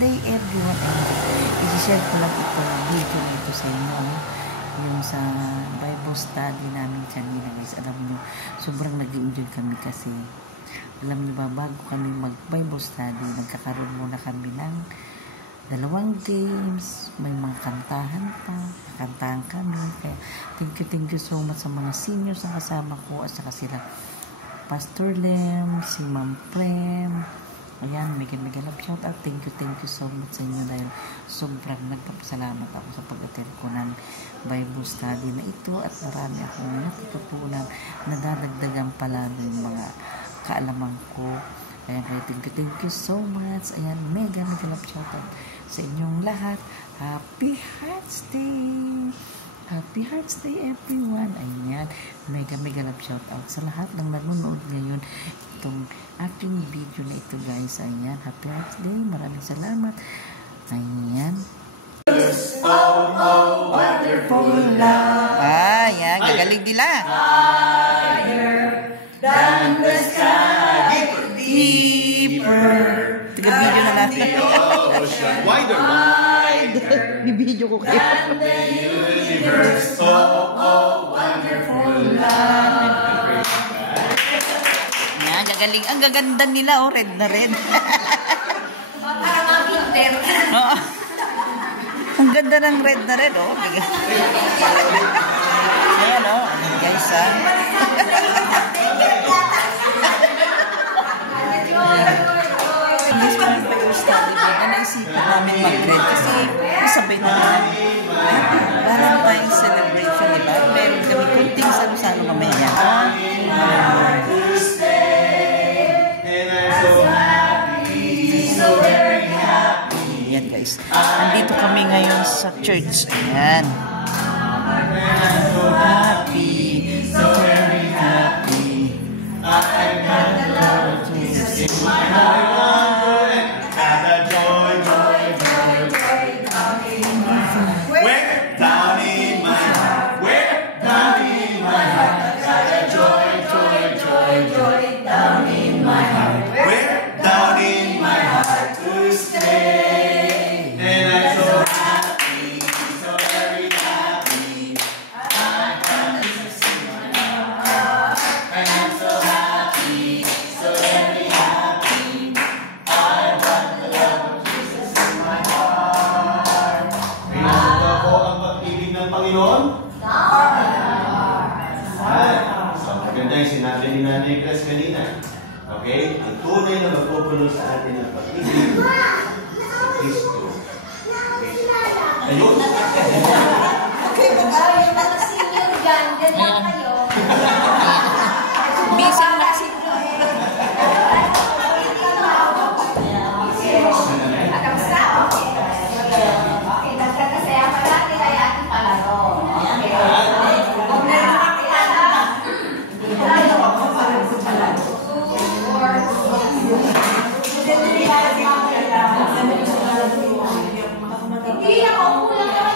Day everyone. I-share ko lang ito video nito sa inyo. Yung sa Bible study namin kanina guys. Alam nyo, sobrang nag-enjoy kami kasi alam nyo ba, bago kami mag-Bible study, nagkakaroon muna kami ng 2 games, may mga kantahan pa, kantahan kami. Kaya thank you so much sa mga seniors na kasama ko at saka sila Pastor Lem, si Ma'am Prem. Ayan, mega love shout out. Thank you so much sa inyo dahil sobrang nagpapasalamat ako sa pag-attend ko ng Bible study na ito at marami akong natututunan na dadagdagan palalo yung mga kaalaman ko. Ayan, kaya thank you so much. Ayan, mega love shout out sa inyong lahat. Happy Hearts Day! Happy Hearts Day everyone! Ayan, mega love shout out sa lahat ng nanonood ngayon itong aking video na ito guys. Ayan, Happy Hearts Day! Maraming salamat! Ayan. Oh, wonderful love! Ayan, gagaling nila! Higher than the sky, deeper. Tiga-video na natin. Wider. Bibidyo ko kayo. Than the universe, oh, wonderful love. Yan, gagaling. Ang gaganda nila, oh, red na red. Parang mga Peter. Oo. Ang ganda ng red na red, oh. Ayan, oh. Guys, ah. Naisipan namin mag-red kasi sabay na Valentine's celebration, diba? Meron kami kunting salo-salo mamaya. Yan guys. Nandito kami ngayon sa church. Ayan. Happy, so very happy. I got the Lord Jesus in my heart. Sinabi ni Nanay Clas kanina, okay? Ang tunay na magpupuno sa atin ng pag-ibig sa Kristo. Ayun! Okay, mag-aral na kasi yung ganyan kayo. Busy na kasi. Okay, nagkakasaya pa natin ay ating palaro. Hindi ako kulang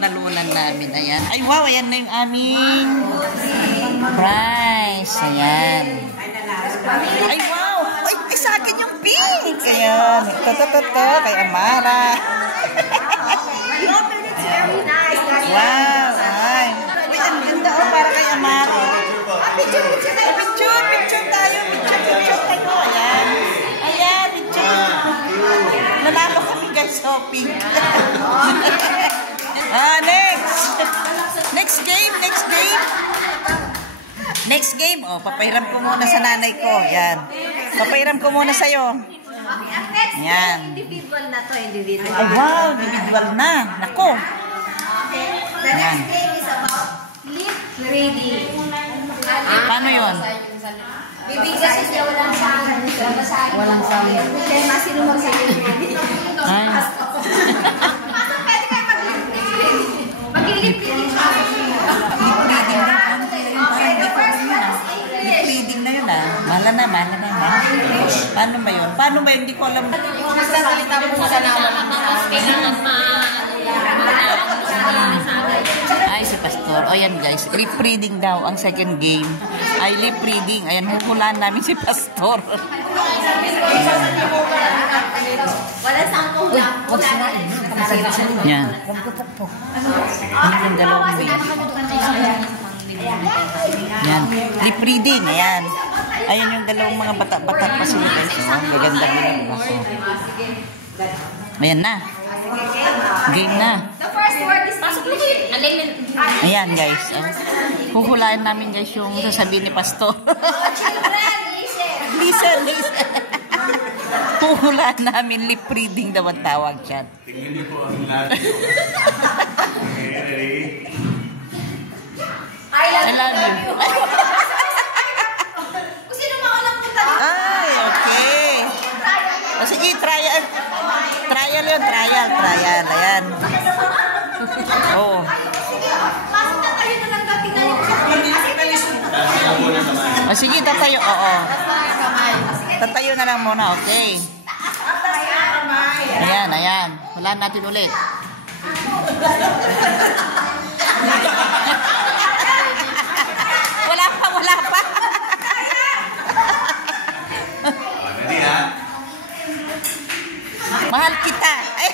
napanalunan namin. Ayan. Ay, wow. Ayan na yung aming prize. Ayan. Ay, wow. Ay, sa akin yung pink. Ayan. Ito. Kay Amara. Wow. Ay. Ang ganda o. Para kay Amara. Picture tayo. Picture tayo. Ayan. Ayan. Picture. Nanalo kami guys shopping. Next Next game. Next game. Oh, papahiram ko muna sa nanay ko. Yan. Papahiram ko muna sa'yo. Ang next Yan. individual na to, individual. Oh, wow, individual na. Nako. Okay. The Yan. next game is about lip reading. Paano yun? Bibigyan siya walang sound. Walang sound. Kaya mas sino mag-lip reading. Ay. Pwede kayo mag-lip reading. Mag-lip reading. Okay, the first one is English. Reading na yun ah. Mahala na. Paano ba yun? Hindi ko alam. Magsasalita mo sa naman. Ay, si Pastor. O yan guys, lip reading daw ang second game. Ay, lip reading. Ayan, hukulaan namin si Pastor. Wala sangkong lang. Yan. Yung dalawang game. Yan. Lip reading. Ayan. Ayan yung dalawang mga bata-bata pa sila guys. Oh, gaganda nila. Ayan na. Game na. The first word is Ayan guys. Huhulaan namin guys yung sasabihin ni Pastor. children, listen. Listen. Huhulaan namin lip reading daw ang tawag dyan. Tingnan niyo po ang lahat. Okay, ready? I I love you. Kung sino maunang punta dito? Ay, okay. O sige, trial. Trial yun, trial. Ayan. Oo. Pasok na tayo na lang dati na yung Tatayo muna naman. O sige, tatayo. Oo. Tatayo na lang muna, okay. Ayan. Wala natin ulit. Wala pa. Ready ha? Mahal kita. Ay.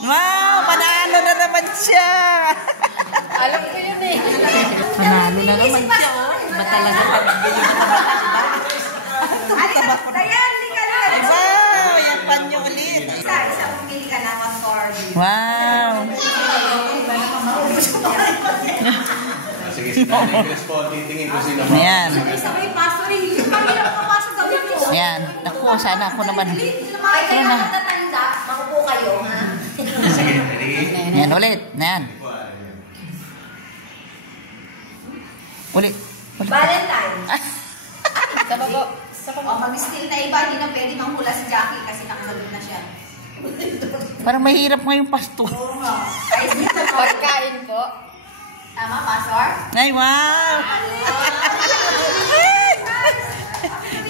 Wow, panalo na naman siya. Alam ko yun eh. Panalo na naman siya. Ba talaga pagbili na Dayan, lika na. Wow, yan panyo ulit. Isa pumili ka na ng card. Wow. Sige, si Nanay Chris po. Titingin ko sino mo. Ayan. Sabay pasok eh. Kami lang papasok daw yun. Ayan. Naku, sana ako naman. Ay, kayo ang matatanda. Makupo kayo, ha? Sige, ready? Ayan, ulit. Ayan. Ulit. Valentine. Sa O, pag-steal na iba, hindi na pwede manghula si Jackie kasi nakasagot na siya. Parang mahirap nga yung Pastor. Ay, pagkain po. Tama, Pastor? Ay, wow.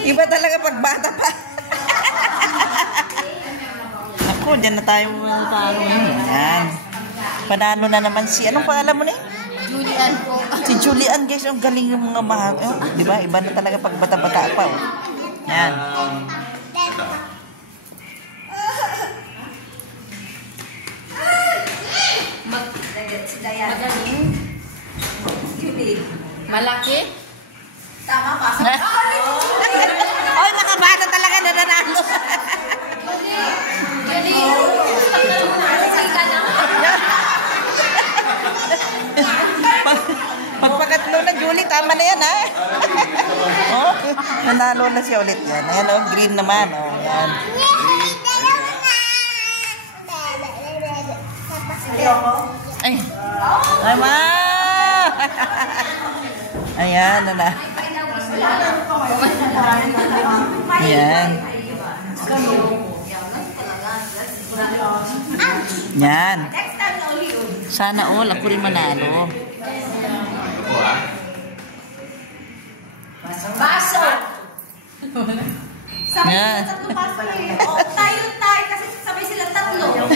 Iba talaga pag bata pa. Ako, dyan na tayo talo. Ayan. Panalo na naman si, anong pangalan mo na eh? Julian po. Si Julian, guys, ang galing yung mga mahal. Oh, di ba? Iba na talaga pag bata-bata pa. Oh. Yan. Si Dayan. Magaling. Julie. Malaki? Tama, Pastor. Oy, mga bata talaga nananalo. Pagpakatlo na, Julie, tama na yan, ha? Oh, nanalo na siya ulit yan. Ayan, oh, green naman. Oh, yan. Ay. Ay, wow! Ayan, na. Ayan. Yan. Next time na uli yun. Sana all, ako rin manalo. Ako ha? Baso! Sabay Yan. sila tatlo baso eh. O, tayo kasi sabay sila tatlo.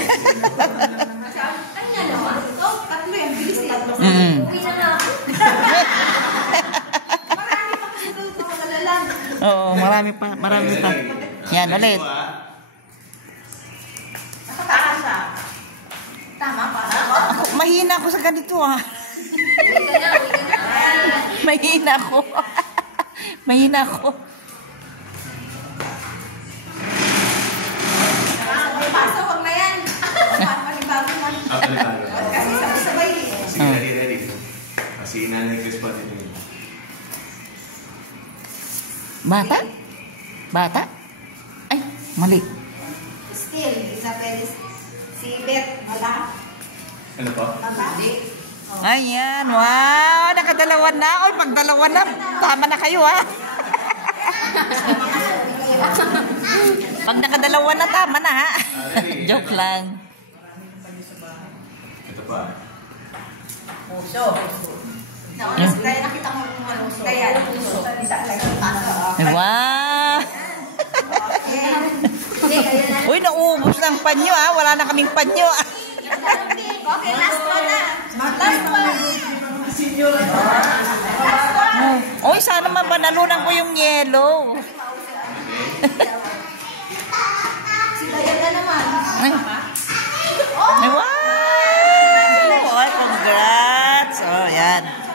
Kanya naman. O, tatlo yan. Bilis eh. Uwi na nga ako. Marami pa kasi doon kung magalalan. Oo, marami pa. Yan, ulit. Nakakasa. Tama pa. Ako, mahina ako sa ganito, ha? Mahina ako. Mahina ako. Baso, wag na yan. Panibago mo. Ako na tayo. Kasi sabay-sabay Si Nanay Chris pa dito. Bata? Bata? Ay, mali. Still, isa pwede si Beth, wala. Ano pa? Ayan, wow, nakadalawa na. Oy, pag dalawa na, tama na kayo ha. Pag nakadalawa na, tama na ha. Joke lang. Ito pa. Kaya nakita mo yung manuso. Kaya puso. Wow. Uy, naubos ng panyo ha. Wala na kaming panyo. Okay, last one na. Last one. Uy, sana mabanalunan ko yung yellow. Ayan na naman. Ay. Ay, wow! Ay, congrats! Oh, yan.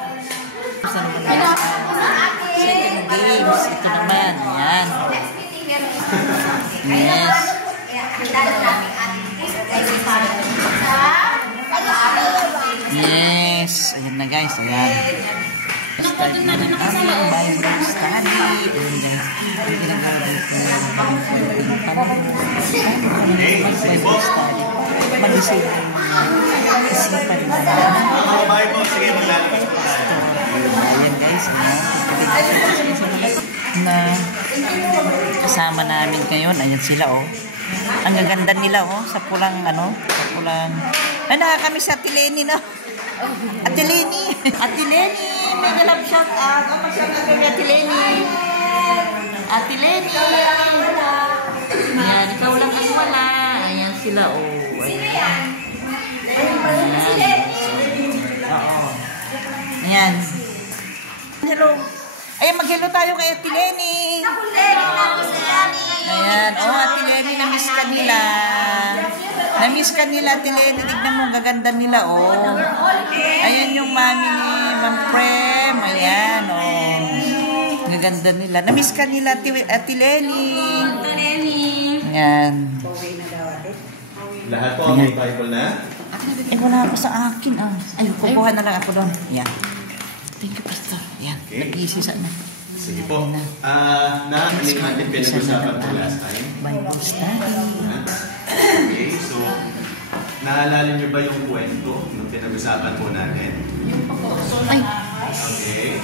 Second games. Ito naman. Yan. Next meeting meron. Yes. Kaya, kilala namin Yes. Ayan na guys. Ayan. Start na rin kami ang Bible study. Ayan guys. Ang ginagawa dito. Bible study. Mag-isip. Isipan mo. Mga Bible, sige maglalabas pa. Ayan guys. Ayan. Na kasama namin ngayon. Ayan sila oh. Ang gaganda nila oh. Sa pulang ano. Sa pulang. Ay nakakamiss sa Ate Lenny no. Ate Lenny. Ate Lenny. Mega love shout out. Ano shout out kay Ate Lenny. Ate Lenny. Ayan. Ikaw lang ang wala. Ayan sila oh. Ayan. Ayan. Oo. Ayan. Hello. Ayan, mag-hello tayo kay Ate Lenny. Ayan. Oh, Ate Lenny, na-miss ka nila. Na-miss ka nila, Ate Lenny. Tignan mo, gaganda nila, oh. Ayan yung mami ni Ma'am Prem. Ayan, oh. Gaganda nila. Na-miss ka nila, Ate Lenny. Ayan. Lahat po ang may Bible na? Eh, wala ako sa akin, ah. Ay, kukuha na lang ako doon. Ayan. Thank you, Pastor. Ayan, Okay. nag-iisi sana. Sige po. Nakakinig natin pinag-usapan po last time. Bible study. Okay, so naalala niyo ba yung kwento nung pinag-usapan po natin? Ay, Okay.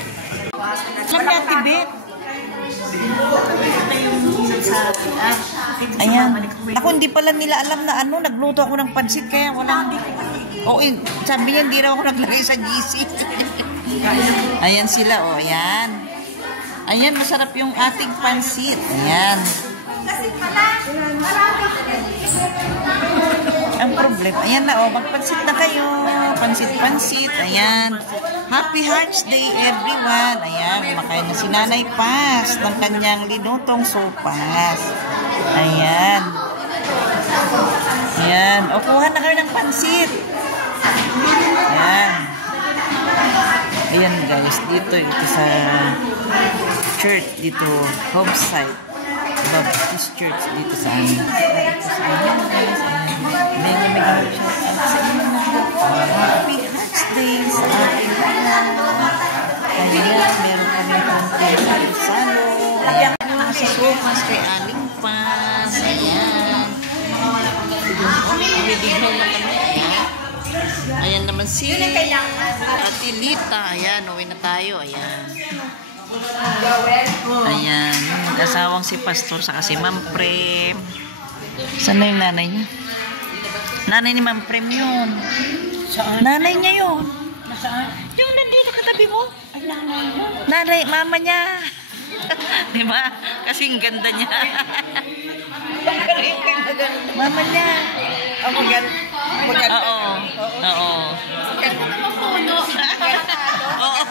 alam niya, Tibet. Ayan. Ako hindi pala nila alam na ano, nagluto ako ng pansit kaya walang hindi. Oo, sabi niya hindi raw ako naglagay sa GC. Ayan sila, oh, ayan. Ayan, masarap yung ating pansit. Ayan. Ang problema, ayan na, oh, magpansit na kayo. Pansit-pansit, ayan. Happy Hearts Day, everyone. Ayan, kumakain na si Nanay Paz ng kanyang linutong sopas. Ayan. Ayan. O, kuha na kayo ng pansit. Ayan. Ayan guys, dito sa church, dito, home site. Baptist Church, dito sa amin. Dito sa amin guys. Ayan. Happy Hearts Day sa ating lahat. Ayan, meron kami konting salo. Ayan, sa sopas kay Aling Paz. Ayan. Bibigay na kami. Ayan. Ayan naman si Ate Lita. Ayan, uwi na tayo. Ayan. Ayan. Kasawang si Pastor sa si Ma'am Prem. Saan na yung nanay niya? Nanay ni Ma'am Prem yun. Saan? Nanay niya yun. Saan? Yung nandito katabi mo. Ay, nanay niya. Nanay, mama niya. Di ba? Kasing ganda niya. Mama niya. Oh, maganda. Oo. Oo. Ganda naman puno. Oo.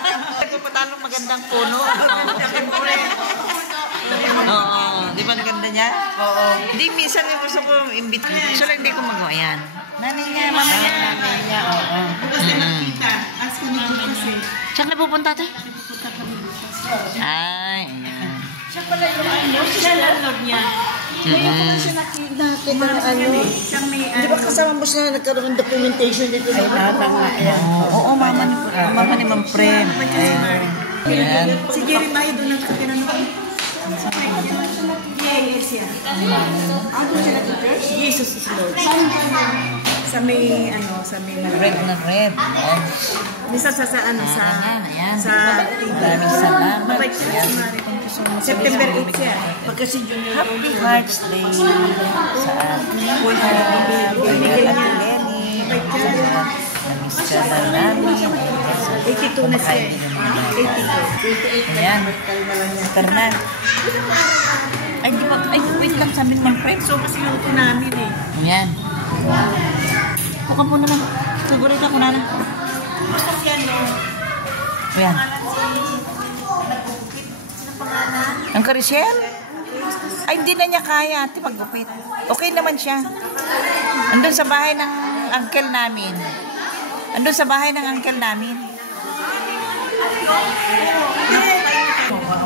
Patalong magandang puno. Oo. Di ba ang ganda niya? Oo. Hindi, minsan yung gusto ko imbit. So lang hindi ko magawa. Ayan. Nanay niya, mama niya. Nanay niya, oo. Kasi nakita. Ask ka niya kasi. Saan na pupunta tayo? Ay, ayan. Siya pala yung ano, siya landlord niya. Ngayon ko lang siya nakita na ano. Di ba kasama mo siya nagkaroon ng documentation dito? Oo, mama ni Ma'am Fred. Ayan. Si Jeremiah doon ang pinanood. Yes, yan. Jesus is Lord. Sa may, ano, sa may... Red na red. Ayan. Misa sa ano, sa... Ayan. Sa... Maraming salamat. Mabait siya. September 8 siya. Pagka si Junior... Happy Hearts Day sa ating Lenny. Namiss ka na namin. 82 na siya. 82. Ayan. Karnan. Ay, di ba? Ay, wait lang sa amin, Ma'am Fred. So, kasi yung ito namin eh. Ayan. Buka po na lang. Sigurita ko na lang. Basta siya, no? Ayan. Ang Caricel? Ay, hindi na niya kaya, ate, paggupit. Okay naman siya. Andun sa bahay ng uncle namin. Andun sa bahay ng uncle namin.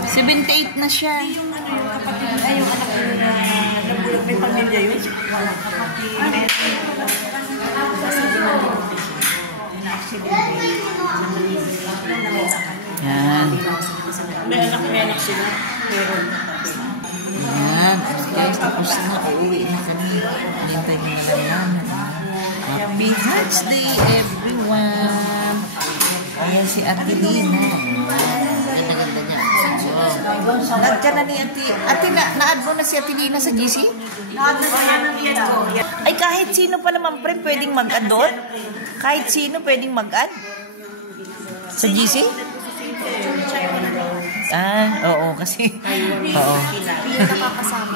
78 na siya. May pamilya yun. Yan. May anak sila. Yan. Guys, tapos na. Uuwi na kami. Hintay mo na lang yan. Happy Hearts Day, everyone. Ayan si Ate Lina. Ganda-ganda niya. At ka na ni Ate. Ate, na-add mo na si Ate Lina sa GC? Ay, kahit sino pa naman, pre, pwedeng mag-add doon? Kahit sino pwedeng mag-add? Sa GC? Ah, oo, kasi. Oo. Hindi nakakasama.